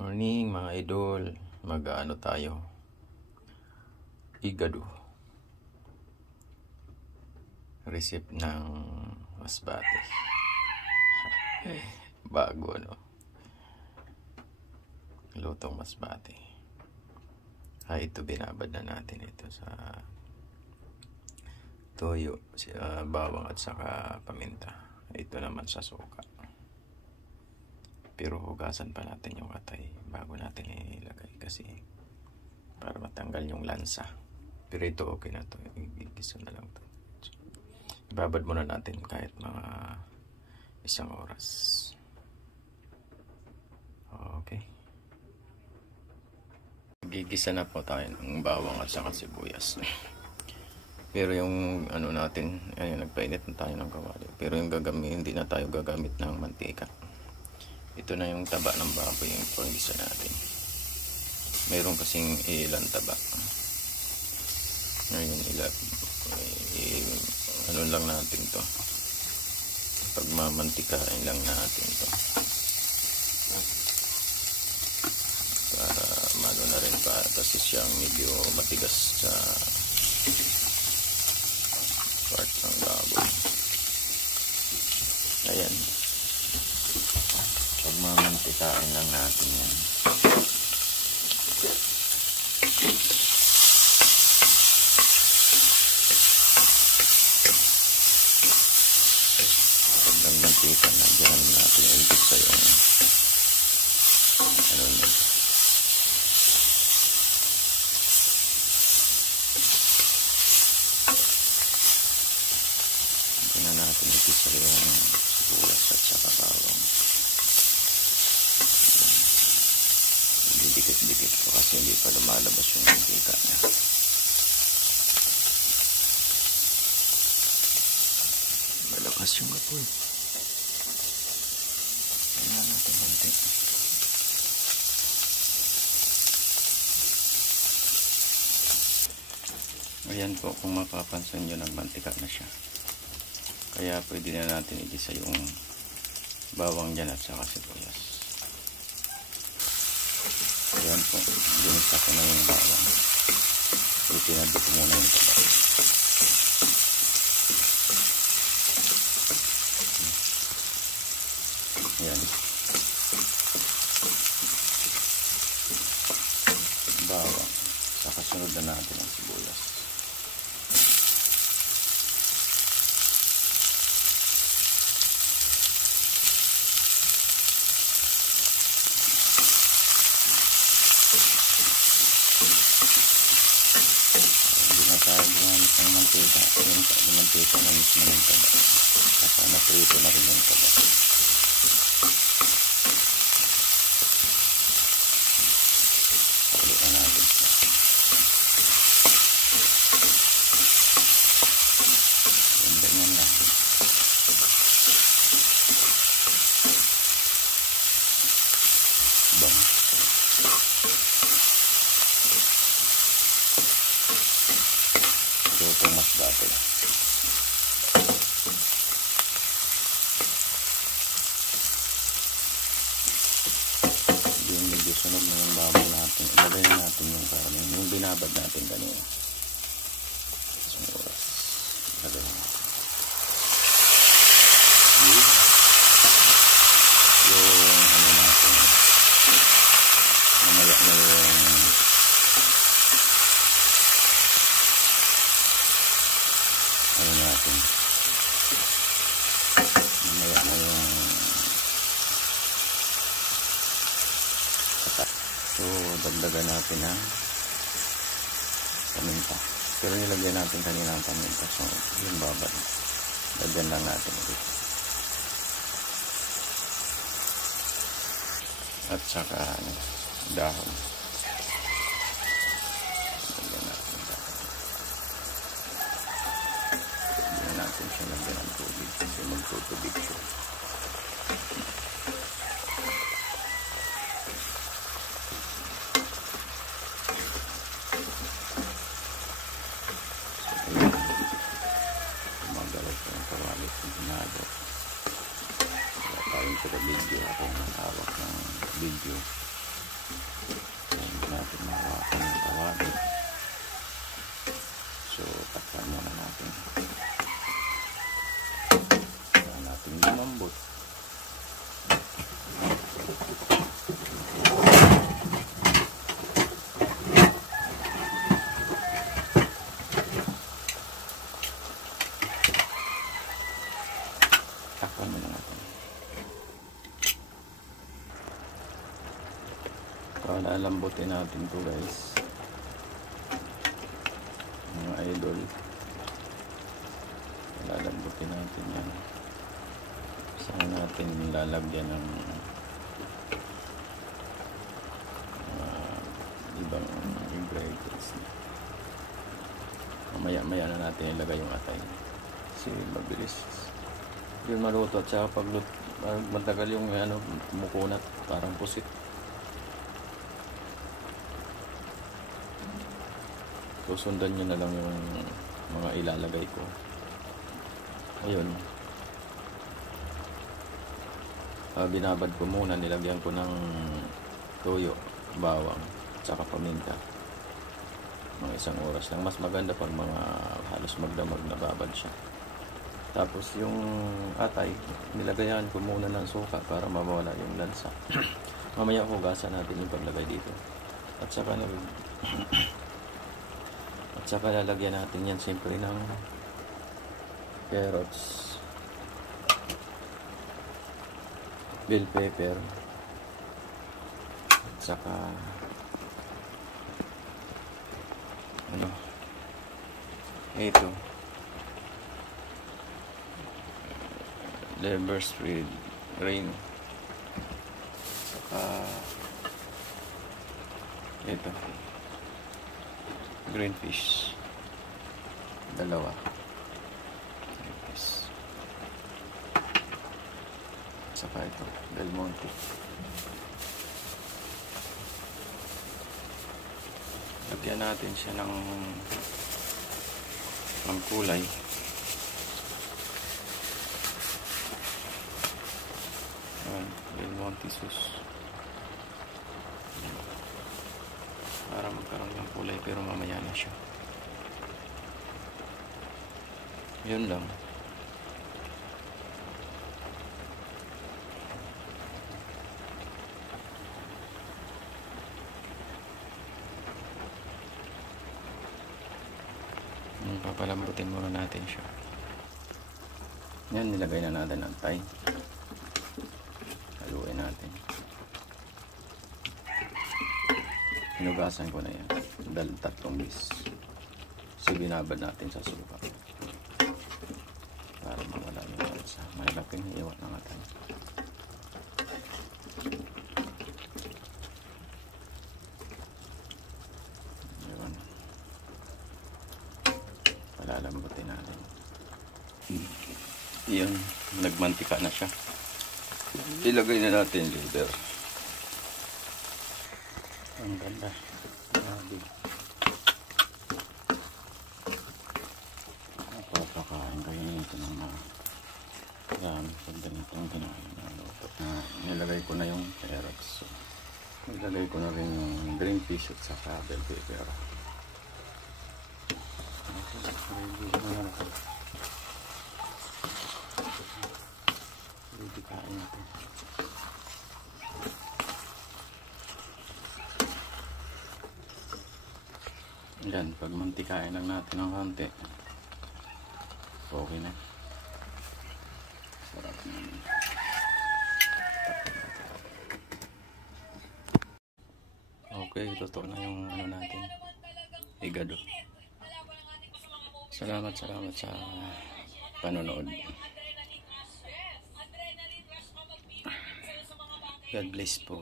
Morning mga idol, mag-ano tayo, igado, recipe ng masbate. Bago ano, lutong masbate. Ito binabad na natin ito sa toyo, bawang at saka paminta. Ito naman sa suka. Pero hugasan pa natin yung atay bago natin ilagay kasi para matanggal yung lansa. Pero ito okay na to, igisa na lang to. Ibabad muna natin kahit mga 1 oras. Okay. Gigisa na po tayo ng bawang at saka sibuyas. Pero yung ano natin, ayun, nagpainit na tayo ng kawali. Pero yung hindi na tayo gagamit ng mantika. Ito na yung taba ng baboy yung pangisa natin. Mayroon kasing ilang taba. Ngayon ano lang natin to. Pagmamantikain lang natin to. Para mano na rin pa kasi siyang medyo matigas sa part ng baboy. Ayan. Pagmamantikain lang natin yan. Pag nagmantika na, dyan natin ilagay sa yung ano nyo. Dyan na natin ilagay sa yung sibuyas at saka bawang. Dikit-dikit po kasi hindi pa lumalabas yung mantika niya. Malakas yung apoy. Tingnan natin konti. Ayan po, kung mapapansin nyo, nagmantika na siya. Kaya pwede na natin igisa yung bawang dyan at saka sibuyas. Ayan po, ginisa ko na yung bawang. Itinado ko muna yung taba. Ayan. Bawang. Saka sunod na natin ang sibuyas. Ang mantika, yung mantika na mismo ng taba. Saka naprito na rin yung taba. Pakuli na natin siya. Yung ganyan lang. Bang. Lutong masbate. Yung medyo sunog na yung baboy natin. Ilagay natin yung karne. Yung binabad natin kanina. Isang oras. Ilagay natin. Yung ano natin. Mamaya na yung ano natin. Mamaya na yung katak. So, dagdagan natin ang paminta. Pero nilagyan natin kanina ang paminta. So, yung babad. Lagyan lang natin ulit. At saka dahon. Lagyan natin dahon. Lagyan natin siya lagyan ng tubig. Kasi magtutubig siya. Gumagalaw ko ng kawali kung ginagawa. Wala tayong taga-video. Ako ang hawak ng video. Palalambutin natin to guys, mga idol. Palalambutin natin yan. Saan natin lalagyan ng ibang ingredients. Maya na natin ilagay yung atay kasi mabilis yun maluto, at saka pag matagal yung kumukunat, parang pusit. Susundan nyo na lang yung mga ilalagay ko. Ayun, binabad ko muna, nilagyan ko ng toyo, bawang, tsaka paminta. Mga 1 oras lang. Mas maganda pag mga halos magdamag na babad siya. Tapos yung atay, nilagayan ko muna ng suka para mawala yung lansa. Mamaya hugasan natin yung paglagay dito. At saka lalagyan natin yan siyempre ng carrots, bell pepper, at saka ito, liver's with green, saka ito, green fish, 2 green fish, saka ito, Del Monte. Lagyan natin siya ng pangkulay. Del Monte sauce para magkaroon ng kulay, pero mamaya na siya. Yun lang. Papalambutin muna natin siya. Yan, nilagay na natin ang Thai. Haluin natin. Hinugasan ko na yan. 3 bis. So, binabad natin sa suka para mawala yung lansa. Malaking hiwa ng atay. Yun. Palalambutin natin. Yun, nagmantika na siya. Ilagay na natin yung liver. Ang ganda. Grabe. Napapakain kayo nito ng marami. Pag ganitong kinain na luto. Nilagay ko na yung carrots. So, nilagay ko na rin yung green fish at saka bell pepper. Ready kain natin. Yan, pag mantikain lang natin ng konti, okay na. Sarap naman. Okay, totoo na yung natin, higado. Salamat sa panonood. God bless po.